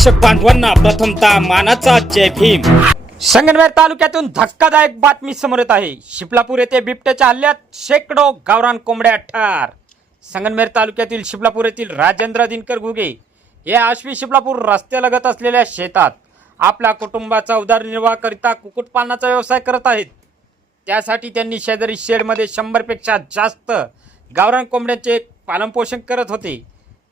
गोरक्षक बांधवांना प्रथमतः मानाचा जय भीम. संगनवेर तालुक्यातून धक्कादायक बातमी समोर येत आहे. शिपलापूर येथे बिबट्याच्या हल्ल्यात शेकडो गावरान कोंबड्या ठार. संगनमेर तालुक्यातील शिपलापूर येथील राजेंद्र दिनकर घुगे हे आश्वी शिपलापूर रस्त्यालगत असलेल्या शेतात आपल्या कुटुंबाचा उदरनिर्वाह करिता कुक्कुटपालनाचा व्यवसाय करत आहेत. त्यासाठी त्यांनी शेजारी शेडमध्ये शंभरपेक्षा जास्त गावरान कोंबड्यांचे पालनपोषण करत होते.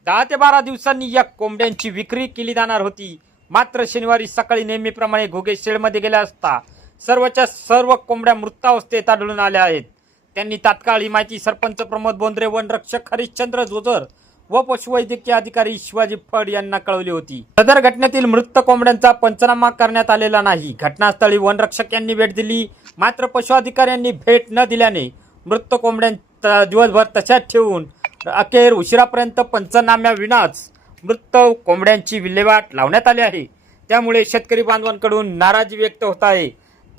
दहा ते बारा दिवसांनी या कोंबड्यांची विक्री केली जाणार होती. मात्र शनिवारी सकाळी नेहमीप्रमाणे घोगे शेडमध्ये गेल्या असता सर्वच्या सर्व कोंबड्या मृतावस्थेत आढळून आल्या आहेत. त्यांनी तात्काळ ही माहिती सरपंच प्रमोद बोंद्रे वनरक्षक हरिश्चंद्र जोजर व पशुवैद्यकीय अधिकारी शिवाजी फड यांना कळवली होती. सदर घटनेतील मृत कोंबड्यांचा पंचनामा करण्यात आलेला नाही. घटनास्थळी वनरक्षक यांनी भेट दिली. मात्र पशु अधिकाऱ्यांनी भेट न दिल्याने मृत कोंबड्यांचा दिवसभर तशाच ठेवून अखेर उशिरापर्यंत पंचनाम्याविनाच मृत कोंबड्यांची विल्हेवाट लावण्यात आली आहे. त्यामुळे शेतकरी बांधवांकडून नाराजी व्यक्त होत आहे.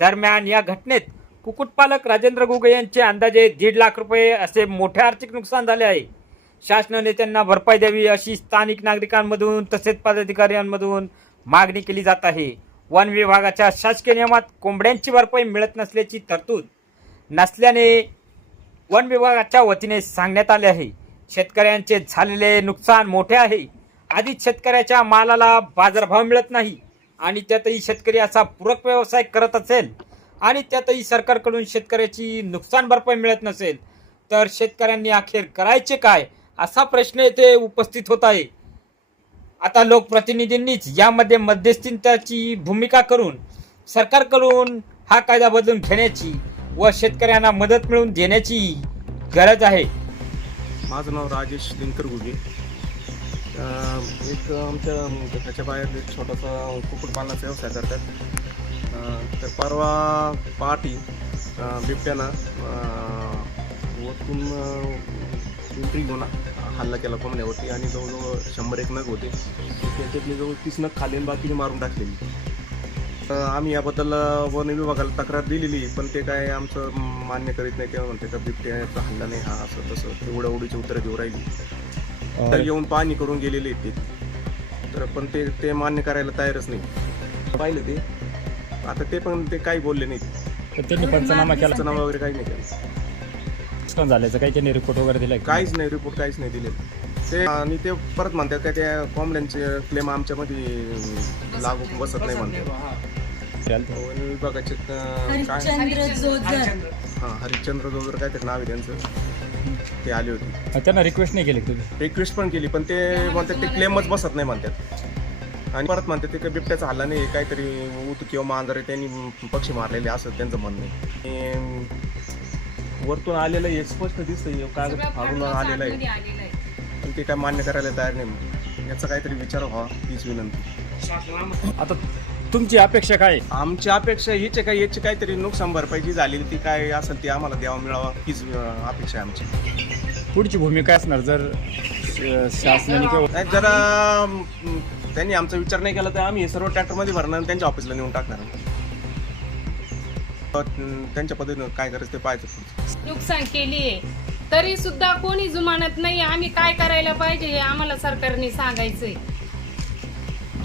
दरम्यान या घटनेत कुक्कुटपालक राजेंद्र गुगे यांचे अंदाजे दीड लाख रुपये असे मोठे आर्थिक नुकसान झाले आहे. शासनाने त्यांना भरपाई द्यावी अशी स्थानिक नागरिकांमधून तसेच पदाधिकाऱ्यांमधून मागणी केली जात आहे. वन विभागाच्या शासकीय नियमात कोंबड्यांची भरपाई मिळत नसल्याची तरतूद नसल्याने वन विभागाच्या वतीने सांगण्यात आले आहे. शेतकऱ्यांचे झालेले नुकसान मोठे आहे. आधीच शेतकऱ्याच्या मालाला बाजारभाव मिळत नाही. आणि त्यातही शेतकरी असा पूरक व्यवसाय करत असेल आणि त्यातही सरकारकडून शेतकऱ्याची नुकसान भरपाई मिळत नसेल तर शेतकऱ्यांनी अखेर करायचे काय असा प्रश्न येथे उपस्थित होत आहे. आता लोकप्रतिनिधींनीच यामध्ये मध्यस्थींची भूमिका करून सरकारकडून हा कायदा बदलून घेण्याची व शेतकऱ्यांना मदत मिळवून देण्याची गरज आहे. माझं नाव राजेश दिनकर गुगे. एक आमच्या घराच्या बाहेर एक छोटासा कुक्कुटपालनाचा व्यवसाय करतात. तर परवा पहाटी बिबट्याना बिबट्यानं अं, वरतून घेऊन हल्ला केला कोंबड्यावरती आणि जवळजवळ शंभर एक नग होते. त्याच्यातले जवळ तीस नग खाली बाकीने मारून टाकलेली. आम्ही याबद्दल वन विभागाला तक्रार दिलेली पण ते काय आमचं मान्य करीत नाही. तेव्हा म्हणते का बिबट्याचा हल्ला नाही हा असं तसं. तेवढ्या उडीची उत्तरं देऊ राहिली. तर येऊन पाहणी करून गेलेले आहेत ते. तर पण ते ते मान्य करायला तयारच नाही. पाहिलं ते. आता ते पण ते काही बोलले नाही तर त्यांनी पंचनामा केला. पंचनामा वगैरे काही नाही केलं. नुकसान झाल्याचं काही त्यांनी रिपोर्ट वगैरे दिलाय का? काहीच नाही रिपोर्ट काहीच नाही दिले ते आणि ते परत म्हणतात का त्या कोंबड्यांचे क्लेम आमच्यामध्ये लागू बसत नाही म्हणतात. वन विभागाचे अं, काय? हरिश्चंद्र जोजर. हां हरिश्चंद्र जोगर काहीतरी नाव आहे त्यांचं. ते आले होते. त्यांना रिक्वेस्ट नाही केली का तुम्ही? रिक्वेस्ट पण केली पण ते म्हणतात ते क्लेमच बसत नाही म्हणतात. आणि परत म्हणतात ते काही बिबट्याचा हल्ला नाही काहीतरी ऊत किंवा मांजर त्यांनी पक्षी मारलेले असं त्यांचं म्हणणं आहे. आणि वरतून आलेलं हे स्पष्ट दिसतंय कागद फाडून आलेलं आहे. पण ते काय मान्य करायला तयार नाही. याचा काहीतरी विचार व्हावा हीच विनंती. आता तुमची अपेक्षा काय आहे? आमची अपेक्षा हीच आहे का याची काहीतरी नुकसान भरपाई जी झालेली ती काय असेल ती आम्हाला द्यावा मिळावा हीच अं, अपेक्षा आहे आमची पुढची भूमिका असणार जर शासनाने किंवा नाही जर अं, त्यांनी आमचा विचार नाही केला तर आम्ही हे सर्व ट्रॅक्टरमध्ये भरणार आणि त्यांच्या ऑफिसला नेऊन टाकणार अं, त्यांच्या पद्धतीनं काय करायचं ते पाहायचं पुढचं. नुकसान केलीये तरी सुद्धा कोणी जुमानत नाही आम्ही काय करायला पाहिजे हे आम्हाला सरकारने सांगायचंय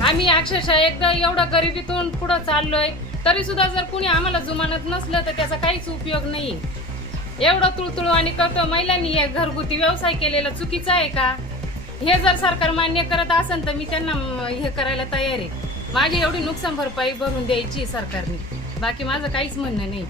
आम्ही अक्षरशः एकदा एवढं गरिबीतून पुढं चाललोय तरी सुद्धा जर कुणी आम्हाला जुमानत नसलं तर त्याचा काहीच उपयोग नाही. एवढं तुळतुळ आणि करतो महिलांनी हे घरगुती व्यवसाय केलेला चुकीचा आहे का? हे जर सरकार मान्य करत असेल तर मी त्यांना हे करायला तयार आहे. माझी एवढी नुकसान भरपाई भरून द्यायची सरकारने. बाकी माझं काहीच म्हणणं नाही.